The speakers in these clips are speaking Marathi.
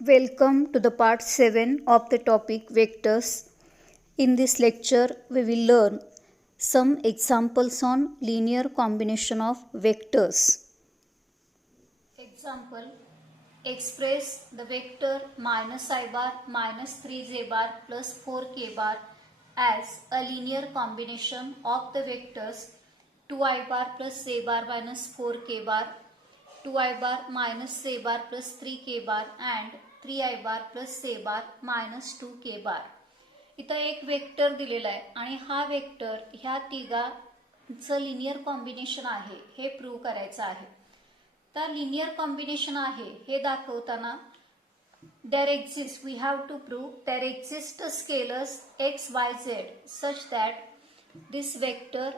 Welcome to the part 7 of the topic vectors. In this lecture, we will learn some examples on linear combination of vectors. Example: express the vector minus I bar minus 3j bar plus 4k bar as a linear combination of the vectors 2I bar plus j bar minus 4k bar, 2I bar minus j bar plus 3k bar and 3I bar plus j bar minus 2k bar. इथं एक वेक्टर दिलेला आहे आणि हा वेक्टर ह्या तिघांचं लिनियर कॉम्बिनेशन आहे हे प्रूव्ह करायचं आहे. तर लिनियर कॉम्बिनेशन आहे हे दाखवताना we have to prove there exist scalars x, y, z such that this vector,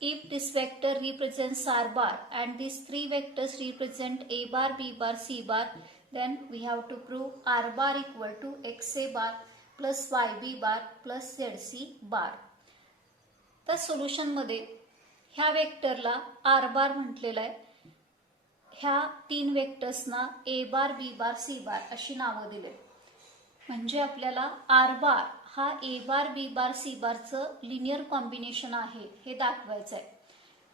if this vector represents r bar and these three vectors represent a bar, b bar, c bar, then we have to prove r bar equal to xa bar plus yb bar plus zc bar. तर सोल्युशन मध्ये ह्या वेक्टरला r बार म्हटलेला आहे. ह्या तीन वेक्टर्सना ए बार, बी बार, सी बार अशी नावं दिले. म्हणजे आपल्याला आर बार हा A bar, B bar, C बारचं लिनियर कॉम्बिनेशन आहे हे दाखवायचं आहे.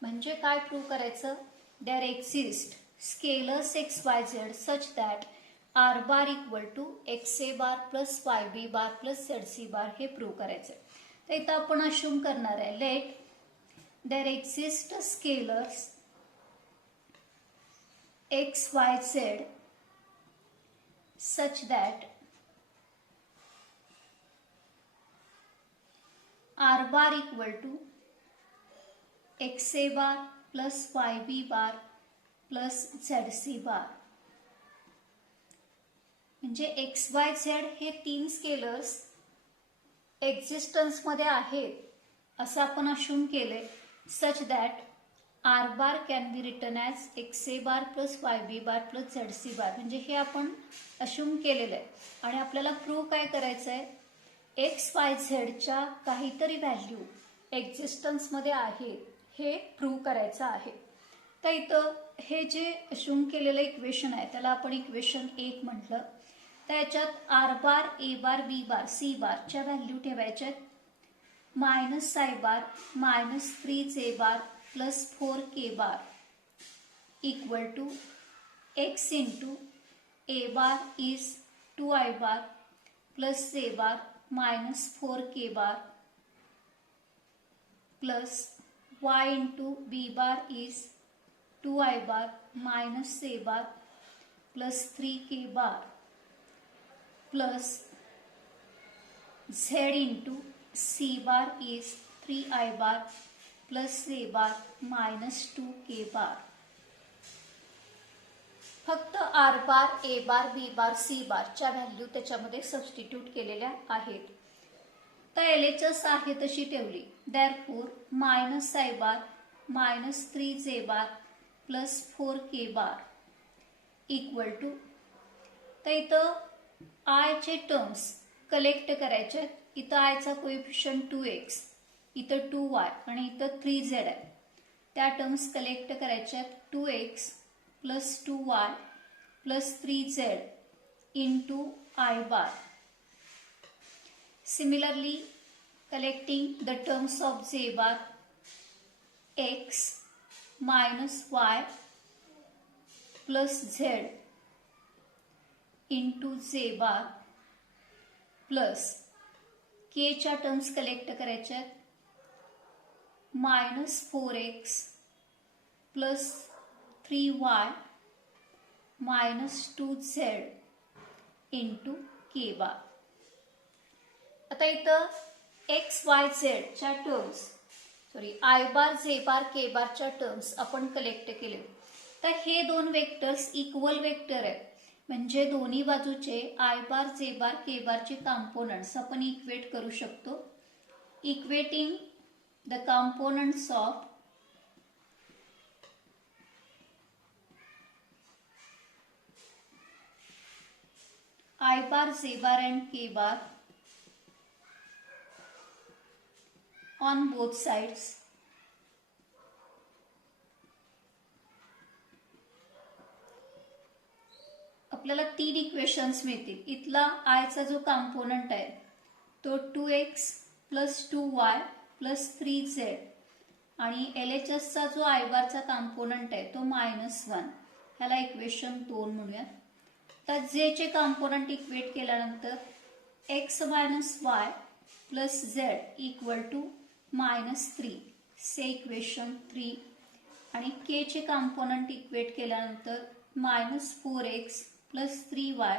म्हणजे काय प्रूव्ह करायचं? There exist scalars X Y Z such that R bar equal to X A bar plus Y B bar plus Z C bar हे प्रूव्ह करायचं. तर इथं आपण अश्युम करणार आहे let there exist scalars x, y, z such that r bar equal to xa bar plus yb bar plus zc bar. म्हणजे x, y, z हे तीन स्केलर्स एक्झिस्टन्स मध्ये आहेत असं आपण अश्युम केले such that R bar can be written as X A bar plus Y B bar plus Z C bar. म्हणजे हे आपण अश्युम केलेलं आहे आणि आपल्याला प्रूव्ह काय करायचं आहे? एक्स वाय झेडच्या काहीतरी व्हॅल्यू एक्झिस्टन्समध्ये आहे हे प्रूव्ह करायचं आहे. तर इथं हे जे अश्युम केलेलं इक्वेशन आहे त्याला आपण इक्वेशन 1 म्हटलं. त्याच्यात R bar, a bar, B bar, c बारच्या व्हॅल्यू ठेवायच्या आहेत. Minus i bar minus 3 bar plus 4k bar equal to x into a bar is 2I bar plus a bar minus 4k bar plus y into b bar is 2I bar minus a bar plus 3k bar plus z into c bar is 3I bar plus a bar minus 2k bar. फक्त r bar, a bar, B bar, c बारच्या व्हॅल्यू त्याच्यामध्ये सबस्टिट्यूट केलेल्या आहेत. तर एलएचएस आहे तशी ठेवली. Therefore minus i bar minus 3j bar plus 4k bar equal to. तर इथं आयचे टर्म्स कलेक्ट करायचे. इथं आयचा कोएफिशियंट 2x, इथं 2y आणि इथं 3z आहे. त्या टर्म्स कलेक्ट करायच्यात. 2x plus 2y plus 3z into I bar. Similarly collecting the terms of J bar x minus y plus z into J bar plus k च्या टर्म्स कलेक्ट करायच्यात. Minus 4x plus 3y minus 2z into K bar. आता इथं एक्स वाय झेडच्या terms I bar, J bar, के बारच्या टर्म्स आपण कलेक्ट केले. तर हे दोन वेक्टर्स इक्वल वेक्टर आहेत. म्हणजे दोन्ही बाजूचे आय बार, जे बार, के बारचे कॉम्पोनंट्स आपण इक्वेट करू शकतो. Equating the components of I bar, J bar and K bar on both sides आपल्याला 3 इक्वेशन्स मिळतील. इथला आयचा जो कॉम्पोनंट आहे तो 2x plus 2y plus 3z आणि LHSचा जो आय बारचा कॉम्पोनंट आहे तो -1. ह्याला इक्वेशन 2 म्हणूया. तर जे चे कॉम्पोनंट इक्वेट केल्यानंतर x minus y plus z equal to -3 say equation 3 आणि के चे कॉम्पोनंट इक्वेट केल्यानंतर -4x plus 3y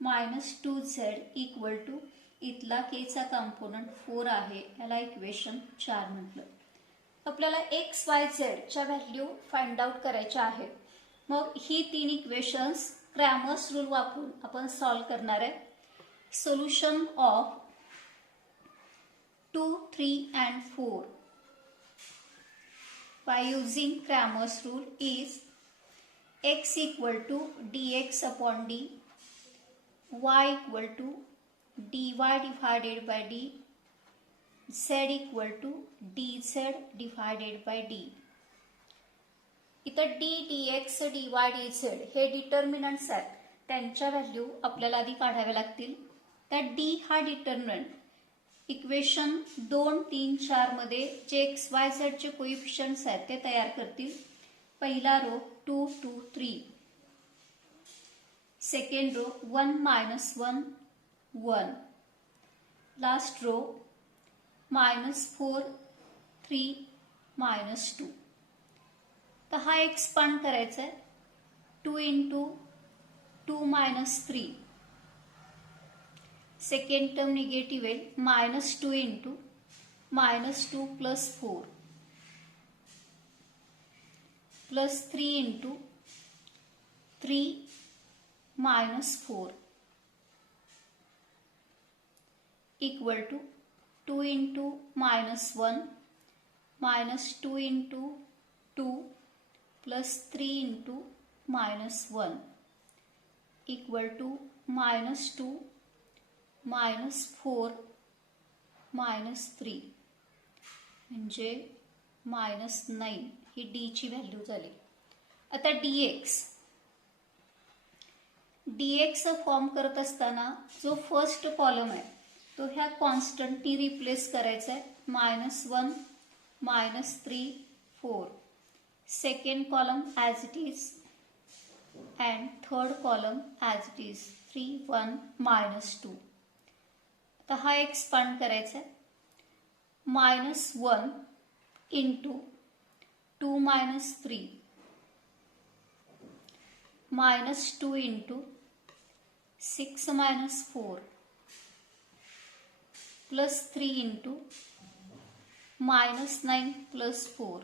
minus 2z equal to इथला के चा कॉम्पोनंट 4 आहे. याला इक्वेशन 4 म्हटलं. आपल्याला x y z च्या व्हॅल्यू फाइंड आउट करायच्या आहेत. मग ही 3 इक्वेशन्स क्रॅमर्स रूल वापरून आपण सॉल्व्ह करणार आहे. Solution of 2, 3 and 4 by using Cramer's rule is x equal to dx upon d, y equal to dy divided by d, z equal to dz divided by d. इथं d, dx, dy, dz हे डिटर्मिनंट्स आहेत. त्यांच्या व्हॅल्यू आपल्याला आधी काढाव्या लागतील. त्या d हा डिटर्मिनंट इक्वेशन 2, 3, 4 मध्ये जे एक्स वाय झेड चे कोइफिशियंट्स आहेत ते तयार करतील. पहिला row 2, 2, 3, second row 1, -1, 1, last row -4, 3, -2. तर हा एक्सपांड करायचा आहे. 2 इंटू 2 - 3, सेकंड टर्म निगेटिव्ह येईल. -2 into -2 plus 4 plus 3 into 3 -4 equal to 2 into -1 -2 into 2 plus 3 into -1 equal to -2 -4 -3 म्हणजे -9 ही डी ची व्हॅल्यू झाली. आता dx फॉर्म करत असताना जो फर्स्ट कॉलम आहे तो ह्या कॉन्स्टंटनी रिप्लेस करायचा आहे. -1 -3 4, second column as it is and third column as it is 3 1 -2. तर हा एक्सपांड करायचा आहे. -1 into 2 -3 -2 into 6 -4 plus 3 into -9 plus 4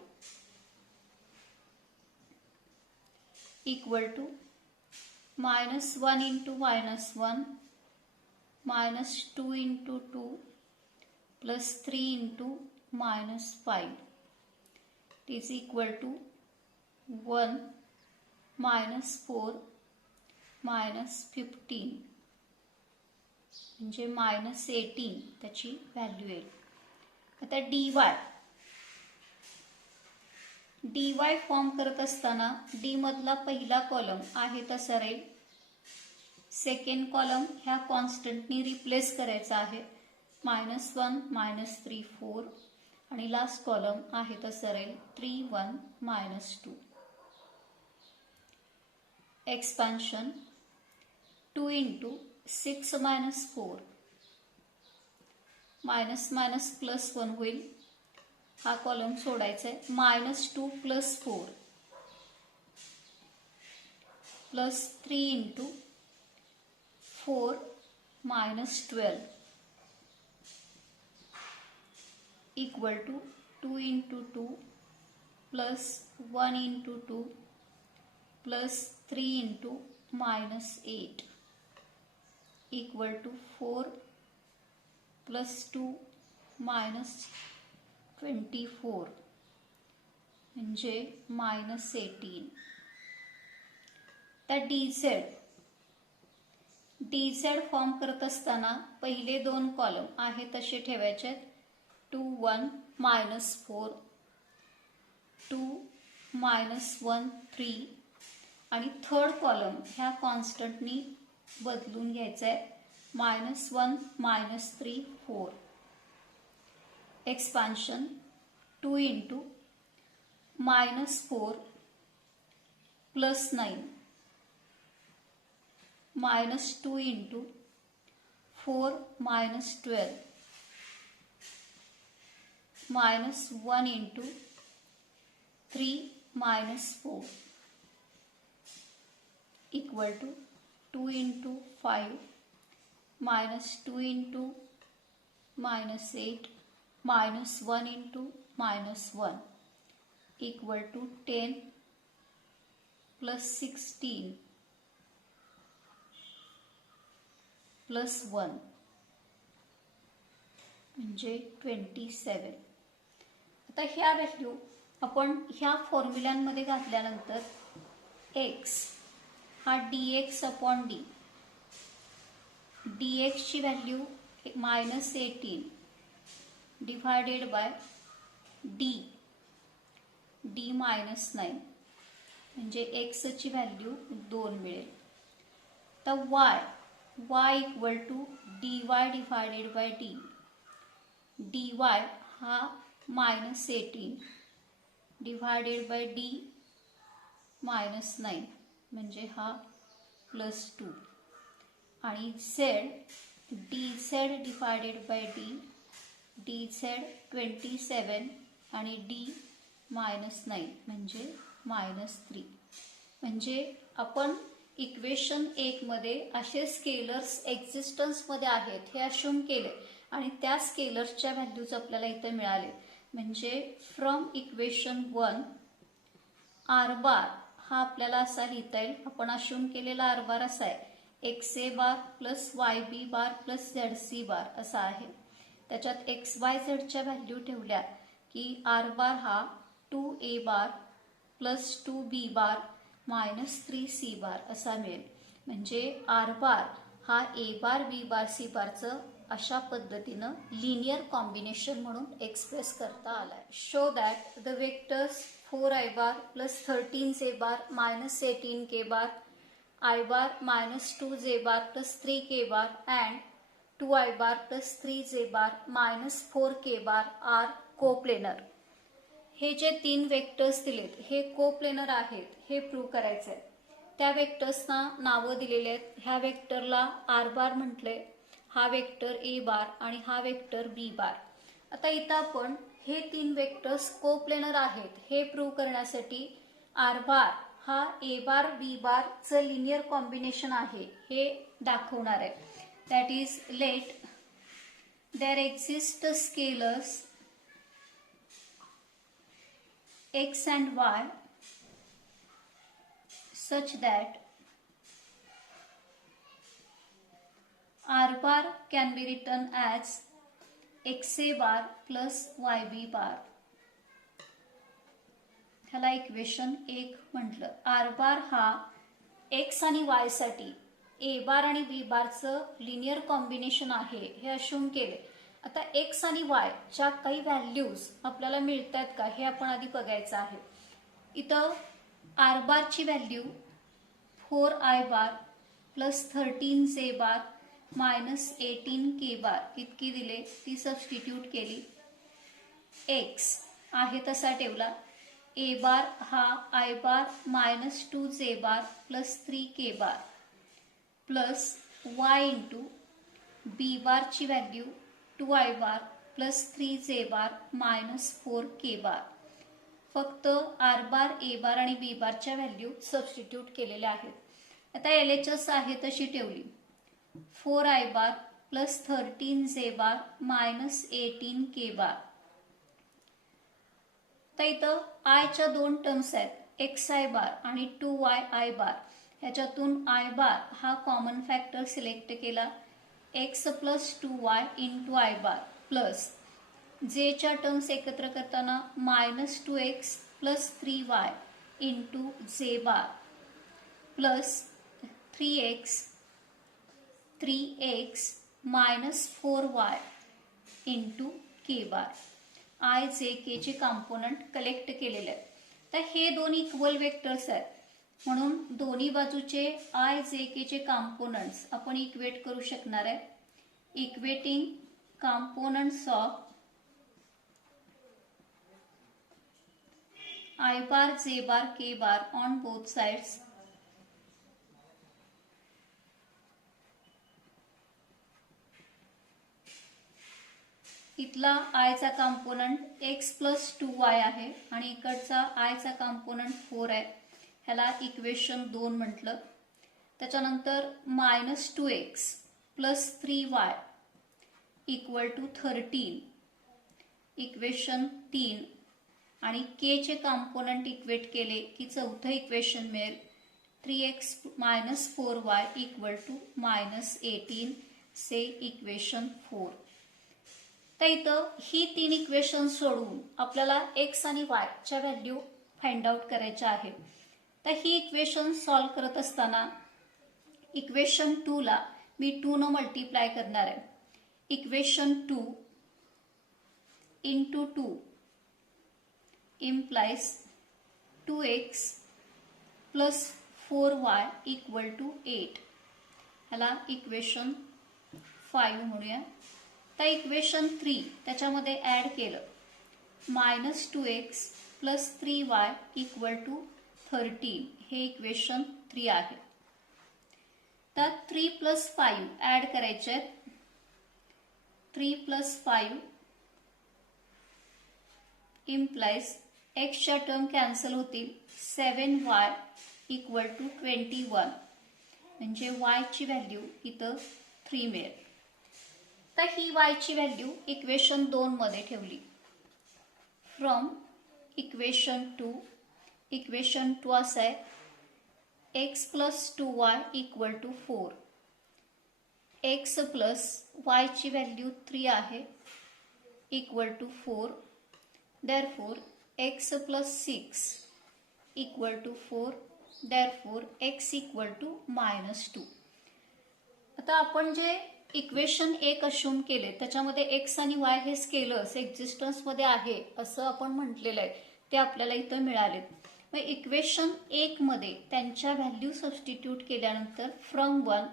equal to -1 into -1 -2 into 2 plus 3 into -5 is equal to 1 -4 -15 म्हणजे -18 त्याची व्हॅल्यू येईल. आता dy फॉर्म करत असताना डी मधला पहिला कॉलम आहे तसा राहील. सेकंड कॉलम ह्या कॉन्स्टंटनी रिप्लेस करायचा आहे. -1 -3 4 आणि लास्ट कॉलम आहे तसा राहील 3 1 -2. एक्सपान्शन 2 इंटू 6 -4 मायनस प्लस 1 होईल. हा कॉलम सोडायचा आहे. -2 plus 4 plus 3 into 4 -12 equal to 2 into 2 plus 1 into 2 plus 3 into -8 equal to 4 plus 2 -24 म्हणजे -18. तर dz फॉर्म करत असताना पहिले दोन कॉलम आहे तसे ठेवायचे. 2 1 -4 2 -1 3 आणि थर्ड कॉलम ह्या कॉन्स्टंटनी बदलून घ्यायचं आहे. -1 -3 4. Expansion 2 × -4 +9 -2 × 4 -12 -1 × 3 -4 equal to 2 × 5 -2 × -8 -1 × -1 equal to 10 + 16 + 1 म्हणजे 27. आता ह्या व्हॅल्यू आपण ह्या फॉर्म्युल्यांमध्ये घातल्यानंतर x हा dx/d, dx ची व्हॅल्यू -18 डिवायडेड बाय d -9 म्हणजे x ची व्हॅल्यू 2 मिळेल. तर y equal to dy divided by d, dy हा -18 डिवायडेड बाय d -9 म्हणजे हा +2 आणि z dz divided by d, dz 27 आणि d -9 म्हणजे -3. म्हणजे आपण इक्वेशन 1 मध्ये असे स्केलर्स एक्झिस्टन्समध्ये आहेत हे अश्युम केले आणि त्या स्केलर्सच्या व्हॅल्यूज आपल्याला इथे मिळाले. म्हणजे फ्रॉम इक्वेशन 1 आर बार हा आपल्याला असा लिहिता येईल. आपण अश्युम केलेला आर बार असा आहे XA बार + YB बार + ZC बार असा आहे. त्याच्यात XYZच्या व्हॅल्यू ठेवल्या की आर बार हा 2A बार + 2B बार -3C बार असा मिळेल. म्हणजे आर बार हा A bar B bar C बारचं अशा पद्धतीनं लिनियर कॉम्बिनेशन म्हणून एक्सप्रेस करता आलाय. Show that the vectors 4I bar + 13J bar -18K bar, I bar -2J bar + 3K bar and 2I bar + 3J bar -4K bar are coplanar. हे जे 3 वेक्टर्स दिलेत हे कोप्लेनर आहेत हे प्रूव्ह करायचं आहे. त्या वेक्टर्सना नावं दिलेली आहेत. ह्या वेक्टरला आर बार म्हटलंय, हा वेक्टर A बार आणि हा वेक्टर B बार. आता इथं आपण हे 3 वेक्टर्स कोप्लेनर आहेत हे प्रूव्ह करण्यासाठी आर बार हा A बार B बारचं लिनियर कॉम्बिनेशन आहे हे दाखवणार आहे. That is let there exist scalars x and y such that r bar can be written as xa bar plus yb bar. ह्याला इक्वेशन 1 म्हटलं. आर बार हा x आणि y साठी a बार आणि b बारचं लिनियर कॉम्बिनेशन आहे हे अश्युम केले. आता x आणि y च्या काही व्हॅल्यूज आपल्याला मिळतात का हे आपण आधी बघायचं आहे. इथं आर बारची value 4I bar + 13J bar -18K बार इतकी दिले. ती सबस्टिट्यूट केली. x आहे तसा ठेवला. A बार हा I bar -2J bar + 3K bar plus y × B बारची value 2I bar + 3J bar -4K बार. फक्त आर बार A बार आणि B बारच्या व्हॅल्यू सबस्टिट्यूट केलेल्या आहेत. आता LHS आहे तशी ठेवली. 4I bar + 13J bar -18K बार. तर इथं I च्या 2 टर्म्स आहेत XI बार आणि 2YI बार. ह्याच्यातून I बार हा कॉमन फॅक्टर सिलेक्ट केला. x + 2y × I bar plus J च्या टर्म्स एकत्र करताना -2x + 3y × J bar plus 3x -4y × K bar. I, J, K चे कॉम्पोनंट कलेक्ट केलेले आहेत. तर हे 2 इक्वल वेक्टर्स आहेत. म्हणून दोन्ही बाजूचे आय जे के चे कॉम्पोनंट्स आपण इक्वेट करू शकणार आहे. Equating components of I bar, J bar, K bar on both sides. इथला I चा कॉम्पोनंट x प्लस 2y आहे आणि इकडचा I चा कॉम्पोनंट 4 आहे. ह्याला इक्वेशन 2 म्हटलं. त्याच्यानंतर -2x plus 3y equal to 13 equation 3 आणि के चे कॉम्पोनंट इक्वेट केले की चौथं इक्वेशन मिळेल 3x minus 4y equal to -18 say equation 4. तर इथं ही 3 इक्वेशन सोडवून आपल्याला x आणि y च्या व्हॅल्यू फाइंड आउट करायच्या आहे. तर ही इक्वेशन सॉल्व करत असताना इक्वेशन 2 ला मी 2 न मल्टिप्लाय करणार आहे. Equation 2 into 2 implies 2x plus 4y equal to 8. ह्याला इक्वेशन 5 म्हणूया. तर इक्वेशन 3 त्याच्यामध्ये ऍड केलं -2x plus 3y equal to 13 हे इक्वेशन 3 आहे. तर 3 प्लस 5 ऍड करायचे आहेत. 3 प्लस 5 implies x च्या टर्म कॅन्सल होतील 7y इक्वल टू 21 म्हणजे y ची व्हॅल्यू इथं 3 मिळेल. तर ही y ची व्हॅल्यू इक्वेशन 2 मध्ये ठेवली. फ्रॉम इक्वेशन 2 असं आहे x plus 2y equal to 4. x plus y ची व्हॅल्यू 3 आहे equal to 4. Therefore, x plus 6 equal to 4. Therefore, x equal to -2. आता आपण जे इक्वेशन 1 अश्युम केले त्याच्यामध्ये x आणि y हे स्केलर्स एक्झिस्टन्स मध्ये आहे असं आपण म्हटलेलं आहे ते आपल्याला इथं मिळाले. मग इक्वेशन 1 मध्ये त्यांच्या व्हॅल्यू सबस्टिट्यूट केल्यानंतर फ्रॉम 1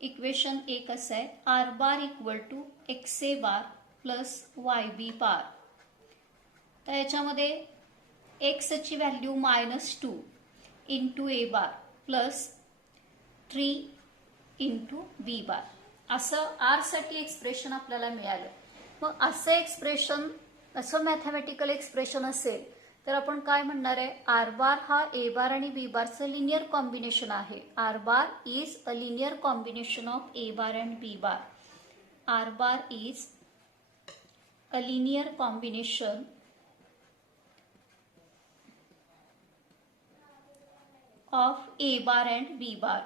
इक्वेशन 1 असं आहे r bar equal to xa bar plus yb bar. तर याच्यामध्ये x ची value -2 into A bar plus 3 into B bar असं आर साठी एक्सप्रेशन आपल्याला मिळालं. मग असं एक्सप्रेशन असं मॅथमॅटिकल एक्सप्रेशन असेल तर आपण काय म्हणणार आहे आर बार हा ए बार आणि बी बारचं लिनियर कॉम्बिनेशन आहे. R bar is a linear combination of A bar and B bar. R bar is a linear combination of A bar and B bar.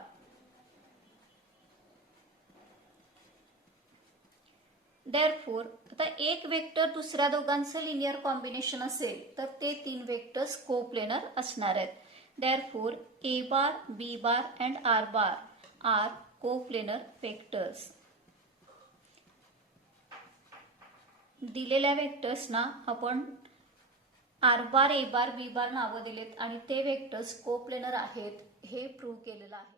Therefore, आता एक वेक्टर दुसऱ्या दोघांचं लिनियर कॉम्बिनेशन असेल तर ते 3 वेक्टर्स कोप्लेनर असणार आहेत. Therefore, A bar, B bar and R bar are coplanar vectors. दिलेल्या वेक्टर्सना आपण R bar a bar B bar नावं दिलेत आणि ते वेक्टर्स कोप्लेनर आहेत हे प्रूव्ह केलेलं आहे.